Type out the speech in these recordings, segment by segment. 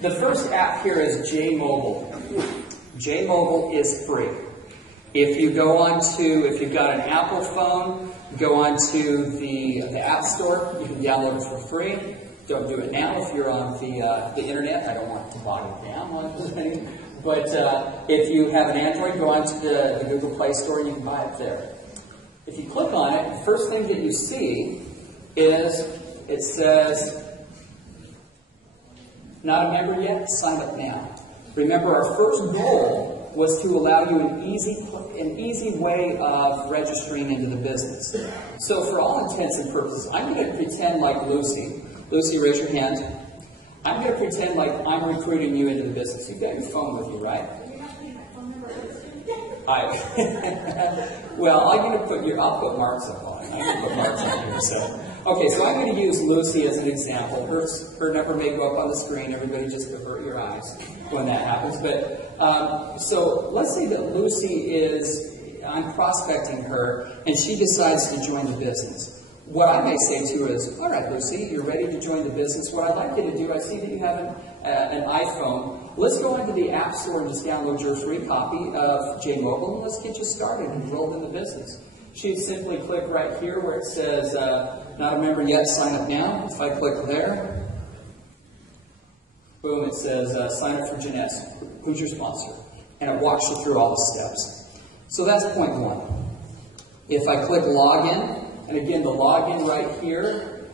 The first app here is J-Mobile. J-Mobile is free. If you go onto, if you've got an Apple phone, go onto the App Store. You can download it for free. Don't do it now if you're on the internet. I don't want to bog it down on anything. But if you have an Android, go onto the Google Play Store and you can buy it there. If you click on it, the first thing that you see is it says, not a member yet? Sign up now. Remember, our first goal was to allow you an easy way of registering into the business. So for all intents and purposes, I'm going to pretend like Lucy. Lucy, raise your hand. I'm going to pretend like I'm recruiting you into the business. You've got your phone with you, right? Well, I'll put marks up on it. I'm going to put marks on here. So, okay, so I'm going to use Lucy as an example. Her number may go up on the screen. Everybody just avert your eyes when that happens. But so let's say that Lucy I'm prospecting her, and she decides to join the business. What I may say to her is, all right, Lucy, you're ready to join the business. What I'd like you to do, I see that you have an iPhone. Let's go into the App Store and just download your free copy of J-Mobile, and let's get you started and enrolled in the business. She'd simply click right here where it says, not a member yet, sign up now. If I click there, boom, it says, sign up for Jeunesse. Who's your sponsor? And it walks you through all the steps. So that's point one. If I click login, and again, the login right here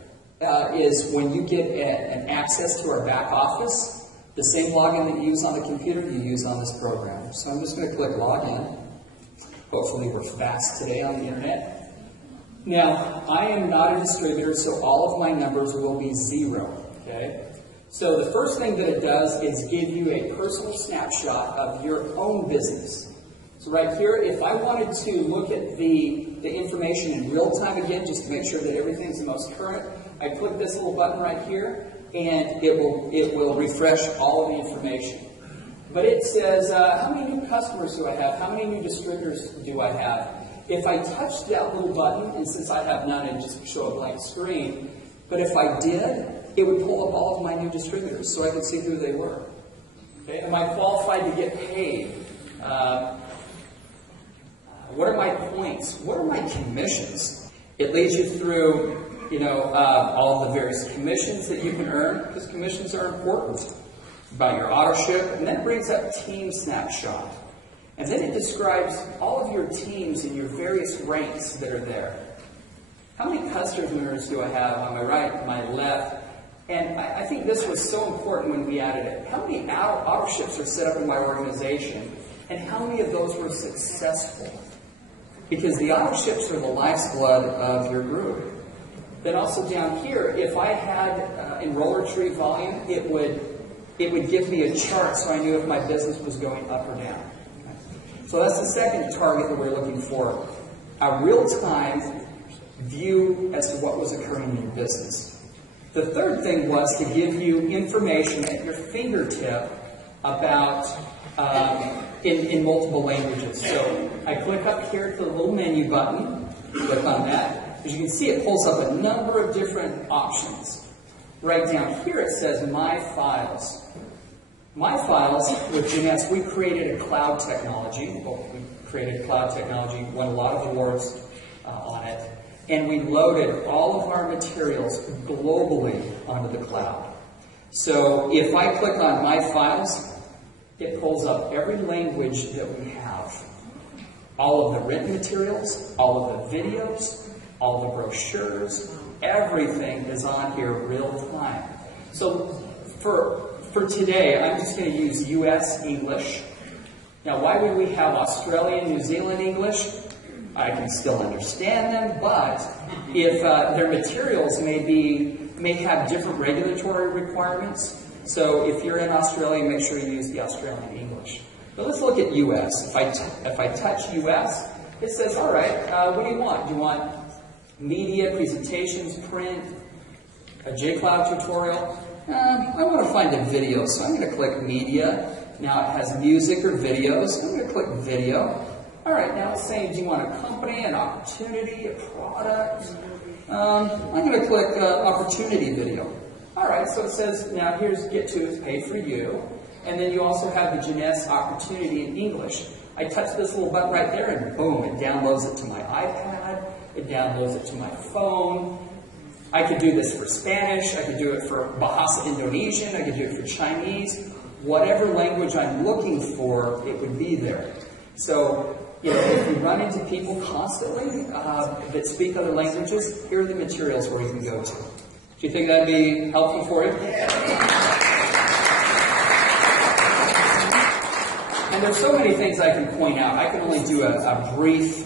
is when you get an access to our back office, the same login that you use on the computer, you use on this program. So I'm just going to click login. Hopefully we're fast today on the internet. Now, I am not a distributor, so all of my numbers will be 0. Okay? So the first thing that it does is give you a personal snapshot of your own business. So right here, if I wanted to look at the information in real time again, just to make sure that everything's the most current, I click this little button right here, and it will refresh all of the information. But it says, how many new customers do I have? How many new distributors do I have? If I touch that little button, and since I have none, it just show a blank screen. But if I did, it would pull up all of my new distributors so I could see who they were. Okay? Am I qualified to get paid? What are my points? What are my commissions? It leads you through, all of the various commissions that you can earn, because commissions are important, about your auto ship, and then it brings up team snapshot. And then it describes all of your teams and your various ranks that are there. How many customers do I have on my right, my left? And I think this was so important when we added it. How many auto ships are set up in my organization, and how many of those were successful? Because the auto ships are the lifeblood of your group. Then also down here, if I had enroll retrieve volume, it would give me a chart so I knew if my business was going up or down. Okay. So that's the second target that we're looking for. A real-time view as to what was occurring in your business. The third thing was to give you information at your fingertip about in multiple languages. So I click up here to the little menu button, click on that. As you can see, it pulls up a number of different options. Right down here it says My Files. My Files, with Jeunesse, we created a cloud technology. Well, we created cloud technology, won a lot of awards on it. And we loaded all of our materials globally onto the cloud. So if I click on My Files, it pulls up every language that we have. All of the written materials, all of the videos, all the brochures, everything is on here real time. So for today, I'm just going to use US English. Now, why would we have Australian, New Zealand English? I can still understand them, but if their materials may have different regulatory requirements, so if you're in Australia, make sure you use the Australian English. But let's look at US. If I touch US, it says, all right, what do you want? Do you want media, presentations, print, a JCloud tutorial? I want to find a video, so I'm going to click media. Now it has music or videos. I'm going to click video. All right, now it's saying, do you want a company, an opportunity, a product? I'm going to click opportunity video. All right, so it says, now here's get to is pay for you. And then you also have the Jeunesse opportunity in English. I touch this little button right there and boom, it downloads it to my iPad. It downloads it to my phone. I could do this for Spanish. I could do it for Bahasa Indonesian. I could do it for Chinese. Whatever language I'm looking for, it would be there. So, you know, if you run into people constantly that speak other languages, here are the materials where you can go to. Do you think that'd be helpful for you? And there's so many things I can point out. I can only do a brief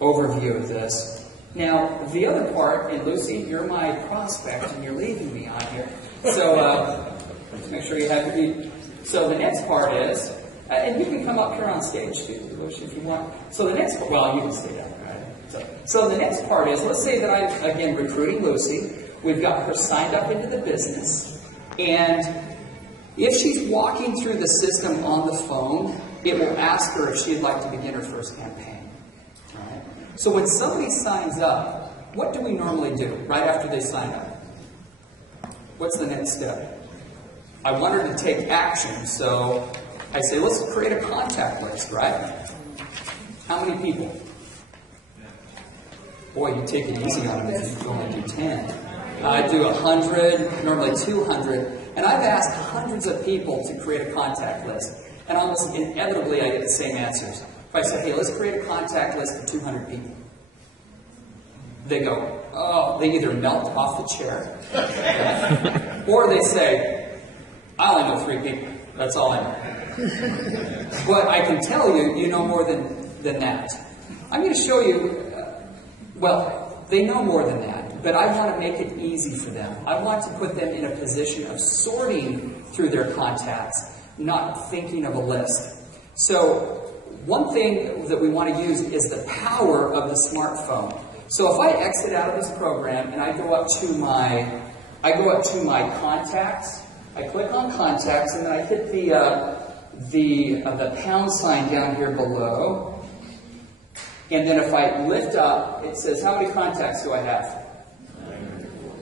overview of this. Now, the other part, and Lucy, you're my prospect, and you're leaving me on here. So, let's make sure you have your... So the next part is, and you can come up here on stage too, Lucy, if you want. So the next, well, you can stay down there, right? So the next part is, let's say that I'm, again, recruiting Lucy. We've got her signed up into the business, and if she's walking through the system on the phone, it will ask her if she'd like to begin her first campaign. Right? So when somebody signs up, what do we normally do right after they sign up? What's the next step? I want her to take action, so I say, let's create a contact list, right? How many people? Boy, you take it easy on them if you only do 10. I do 100, normally 200. And I've asked hundreds of people to create a contact list. And almost inevitably, I get the same answers. If I say, hey, let's create a contact list of 200 people. They go, oh, they either melt off the chair. Or they say, I only know 3 people. That's all I know. But I can tell you, you know more than that. I'm going to show you, well, they know more than that. But I want to make it easy for them. I want to put them in a position of sorting through their contacts, not thinking of a list. So one thing that we want to use is the power of the smartphone. So if I exit out of this program and I go up to my contacts, I click on contacts and then I hit the pound sign down here below. And then if I lift up, it says, how many contacts do I have?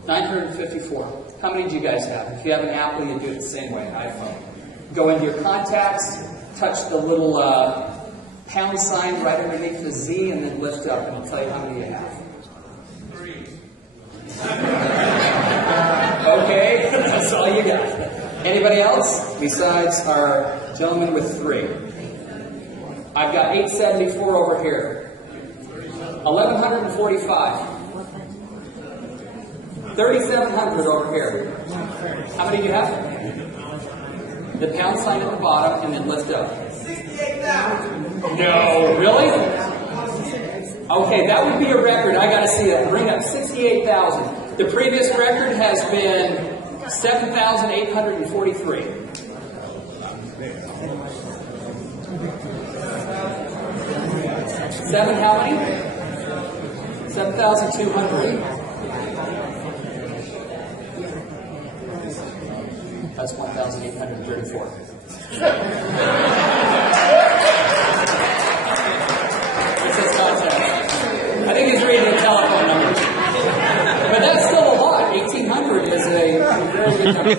954. How many do you guys have? If you have an Apple, you do it the same way, an iPhone. Go into your contacts, touch the little pound sign right underneath the Z, and then lift up, and it'll tell you how many you have. 3. Okay, that's all you got. Anybody else besides our gentleman with 3? I've got 874 over here. 1145. 3,700 over here. How many do you have? The pound sign at the bottom and then lift up. 68,000. No, really? Okay, that would be a record. I got to see that. Bring up 68,000. The previous record has been 7,843. Seven, how many? 7,200. That's 1,834. It says contact. I think he's reading the telephone number. But that's still a lot. 1,800 is a very good number.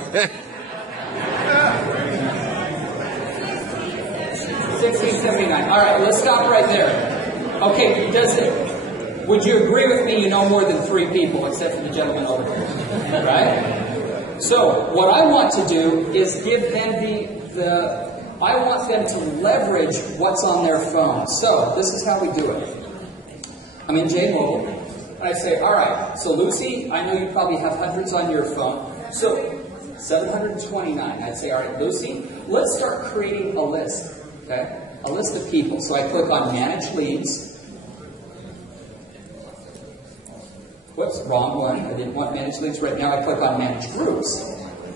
1679. All right, let's stop right there. Okay, would you agree with me you know more than 3 people, except for the gentleman over here? Right? So, what I want to do is give them I want them to leverage what's on their phone. So, this is how we do it. I'm in J-Mobile, and I say, all right, so Lucy, I know you probably have hundreds on your phone. So, 729. I'd say, all right, Lucy, let's start creating a list, okay? A list of people. So I click on Manage Leads. Whoops, wrong one. I didn't want Manage Leads right now. I click on Manage Groups.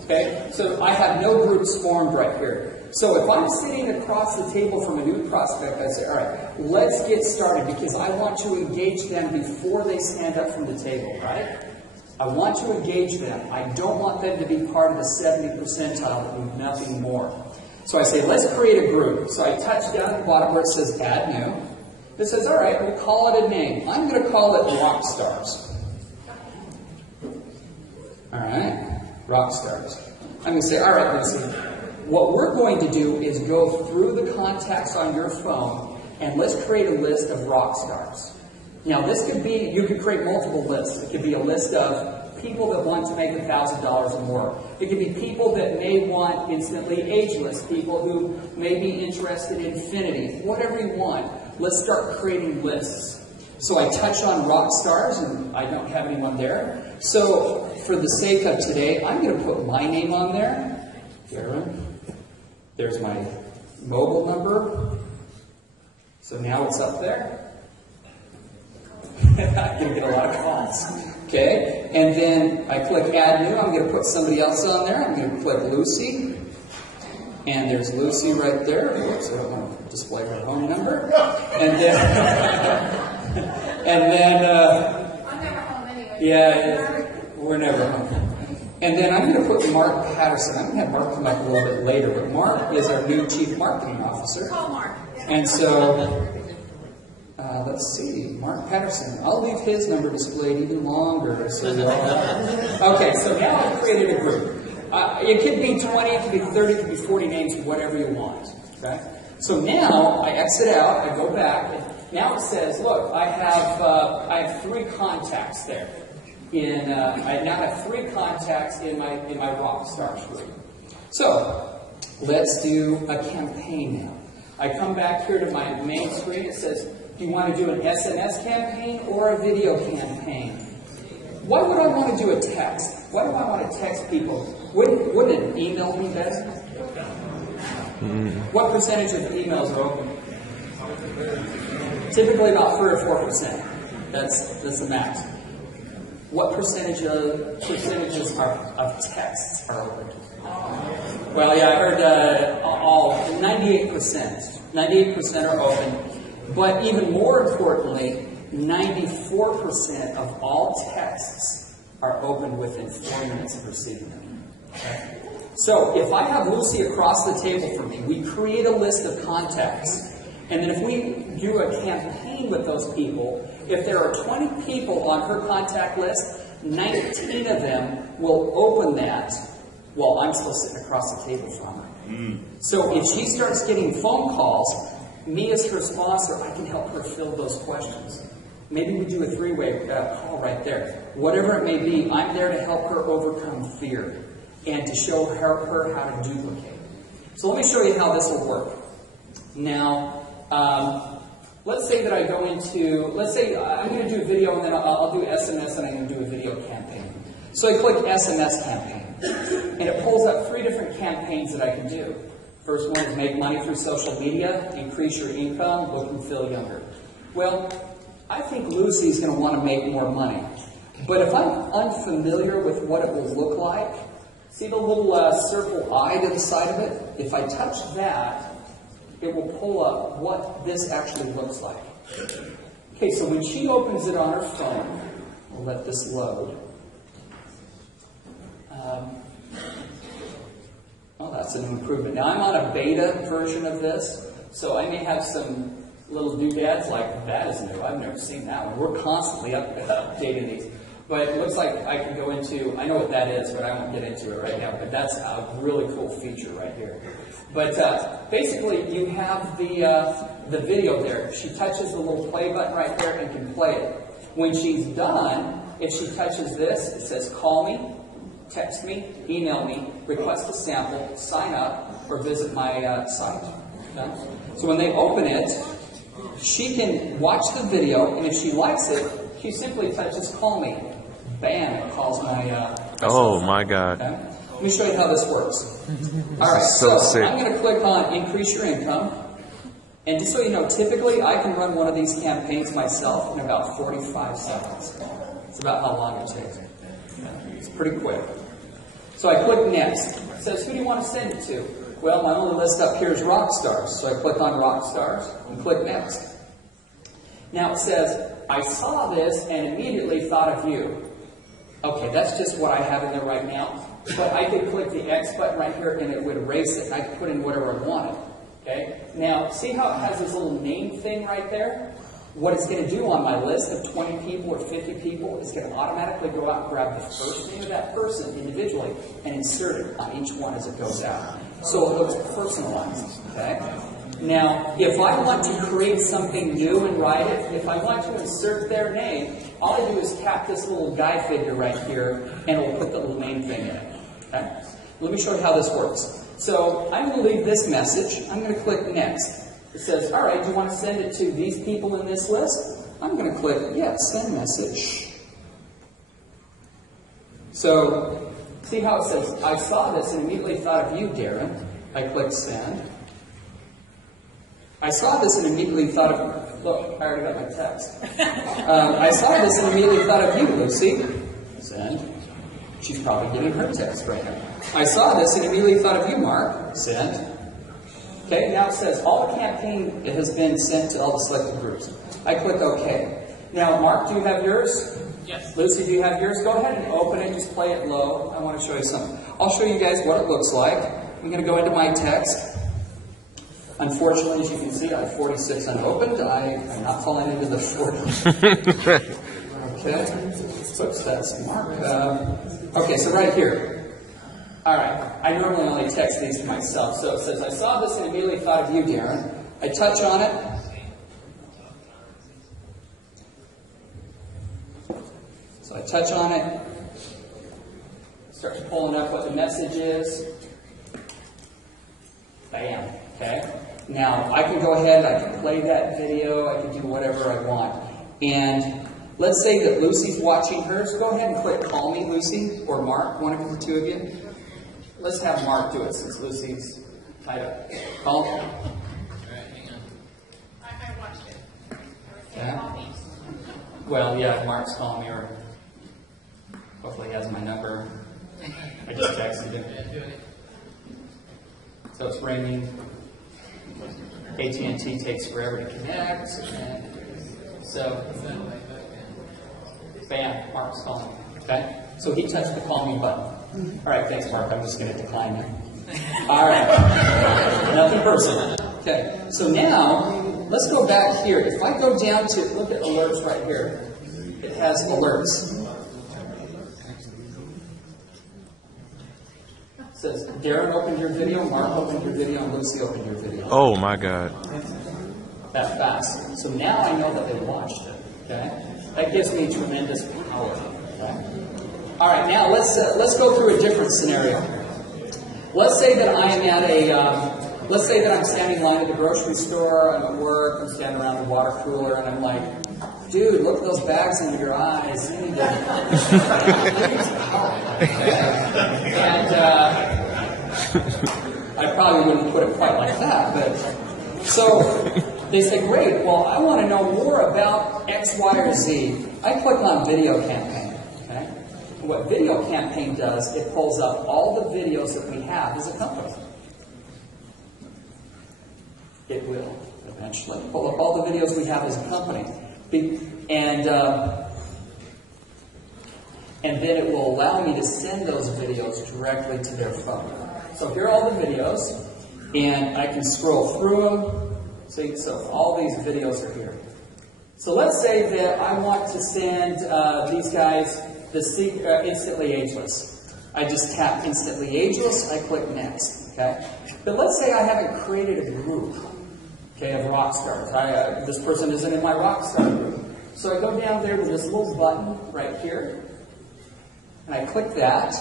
Okay, so I have no groups formed right here. So if I'm sitting across the table from a new prospect, I say, all right, let's get started because I want to engage them before they stand up from the table, right? I want to engage them. I don't want them to be part of the 70 percentile that need nothing more. So I say, let's create a group. So I touch down at the bottom where it says Add New. It says, all right, we'll call it a name. I'm going to call it Rock Stars. All right. rock stars. I'm going to say, all right, Lucy, what we're going to do is go through the contacts on your phone and let's create a list of rock stars. Now, this could be, you could create multiple lists. It could be a list of people that want to make $1,000 or more. It could be people that may want instantly ageless, people who may be interested in infinity, whatever you want. Let's start creating lists. So I touch on rock stars, and I don't have anyone there. So for the sake of today, I'm going to put my name on there. There's my mobile number. So now it's up there. I'm going to get a lot of calls. Okay, and then I click Add New. I'm going to put somebody else on there. I'm going to click Lucy. And there's Lucy right there. Whoops, I don't want to display her home number. And then, I'm never home anyway. Yeah, we're never home. And then I'm going to put Mark Patterson. I'm going to have Mark come up a little bit later, but Mark is our new Chief Marketing Officer. Call Mark. And so, let's see, Mark Patterson. I'll leave his number displayed even longer. So okay, so now I've created a group. It could be 20, it could be 30, it could be 40 names, whatever you want. Okay? So now I exit out, I go back, and now it says, look, I have 3 contacts there. I now have 3 contacts in my rock stars group. So let's do a campaign now. I come back here to my main screen. It says, do you want to do an SMS campaign or a video campaign? Why would I want to do a text? Why do I want to text people? Wouldn't an email be better? What percentage of emails are open? Typically about 3 or 4%. That's the max. What percentage of texts are open? Well, yeah, I heard 98%. 98% are open. But even more importantly, 94% of all texts are open within 4 minutes of receiving them. Okay? So if I have Lucy across the table from me, we create a list of contacts. And then if we do a campaign with those people, if there are 20 people on her contact list, 19 of them will open that while I'm still sitting across the table from her. So if she starts getting phone calls, me as her sponsor, I can help her fill those questions. Maybe we do a 3-way call right there. Whatever it may be, I'm there to help her overcome fear and to show her how to duplicate. So let me show you how this will work. Now, let's say that I go into, let's say I'm going to do a video and then I'll do SMS and I'm going to do a video campaign. So I click SMS campaign and it pulls up 3 different campaigns that I can do. First one is make money through social media, increase your income, look and feel younger. Well, I think Lucy's going to want to make more money. But if I'm unfamiliar with what it will look like, see the little circle eye to the side of it? If I touch that, it will pull up what this actually looks like. Okay, so when she opens it on her phone, we'll let this load. Oh, that's an improvement. Now, I'm on a beta version of this, so I may have some little doodads like, that is new. I've never seen that one. We're constantly updating these. But it looks like I can go into, I know what that is, but I won't get into it right now. But that's a really cool feature right here. But basically, you have the video there. She touches the little play button right there and can play it. When she's done, if she touches this, it says call me, text me, email me, request a sample, sign up, or visit my site. Okay? So when they open it, she can watch the video, and if she likes it, she simply touches call me. Bam, it calls my... oh, my God. Okay? Let me show you how this works. All right, so sick. I'm going to click on increase your income. And just so you know, typically I can run one of these campaigns myself in about 45 seconds. It's about how long it takes. It's pretty quick. So I click next. It says, who do you want to send it to? Well, my only list up here is rock stars. So I click on rock stars and click next. Now it says, I saw this and immediately thought of you. Okay, that's just what I have in there right now. But I could click the X button right here and it would erase it. I could put in whatever I wanted. Okay? Now, see how it has this little name thing right there? What it's going to do on my list of 20 people or 50 people is going to automatically go out and grab the first name of that person individually and insert it on each one as it goes out. So it looks personalized. Okay? Now, if I want to create something new and write it, if I want to insert their name, all I do is tap this little guy figure right here, and it will put the little name thing in it. Okay? Let me show you how this works. So I'm going to leave this message. I'm going to click Next. It says, all right, do you want to send it to these people in this list? I'm going to click, yes, send message. So, see how it says, I saw this and immediately thought of you, Darren. I click send. I saw this and immediately thought of, look, I already got my text. I saw this and immediately thought of you, Lucy. Send. She's probably getting her text right now. I saw this and immediately thought of you, Mark. Send. Okay, now it says all the campaign has been sent to all the selected groups. I click OK. Now, Mark, do you have yours? Yes. Lucy, do you have yours? Go ahead and open it. Just play it low. I want to show you something. I'll show you guys what it looks like. I'm going to go into my text. Unfortunately, as you can see, I have 46 unopened. I am not falling into the 40. Okay. Oops, that's Mark. Okay, so right here. All right. I normally only text these to myself. So it says, I saw this and immediately thought of you, Darren. I touch on it. So I touch on it. Starts pulling up what the message is. Bam. Okay. Now, I can go ahead, I can play that video, I can do whatever I want. And let's say that Lucy's watching hers. Go ahead and click Call Me, Lucy, or Mark, one of the two of you. Let's have Mark do it since Lucy's tied up. Call. All right, hang on. I watched it. Yeah. Well, yeah, Mark's calling me, or hopefully he has my number. I just texted him. Yeah, do it. So it's ringing. AT&T takes forever to connect. And so, bam, Mark's calling me. Okay? So he touched the call me button. All right, thanks, Mark. I'm just going to decline you. All right. Nothing personal. Okay. So now, let's go back here. If I go down to, look at alerts right here. It has alerts. It says, Darren opened your video, Mark opened your video, and Lucy opened your video. Oh my God. That fast. So now I know that they watched it. Okay? That gives me tremendous power. Okay? All right, now let's go through a different scenario. Let's say that I am at let's say that I'm standing in line at the grocery store, I'm at work, I'm standing around the water cooler, and I'm like, dude, look at those bags under your eyes. You need to And I probably wouldn't put it quite like that, but so they say, great, well, I want to know more about X, Y, or Z. I click on Video Campaign. Okay? What Video Campaign does, it pulls up all the videos that we have as a company. It will eventually pull up all the videos we have as a company. And then it will allow me to send those videos directly to their phone. So here are all the videos, and I can scroll through them. See, so all these videos are here. So let's say that I want to send these guys the Instantly Ageless. I just tap Instantly Ageless, I click Next. Okay? But let's say I haven't created a group, okay, of rock stars. This person isn't in my rock star group. So I go down there to this little button right here, and I click that.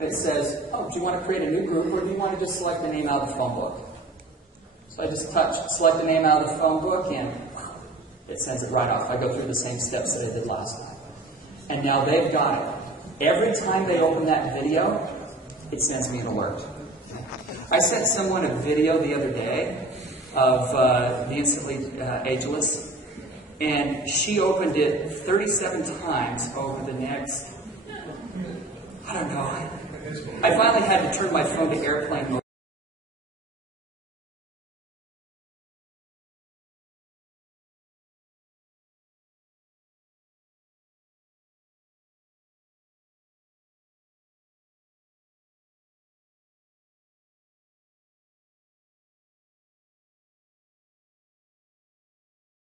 It says, oh, do you want to create a new group, or do you want to just select the name out of the phone book? So I just select the name out of the phone book, and it sends it right off. I go through the same steps that I did last time. And now they've got it. Every time they open that video, it sends me an alert. I sent someone a video the other day of the Instantly Ageless, and she opened it 37 times over the next, I don't know. I finally had to turn my phone to airplane mode.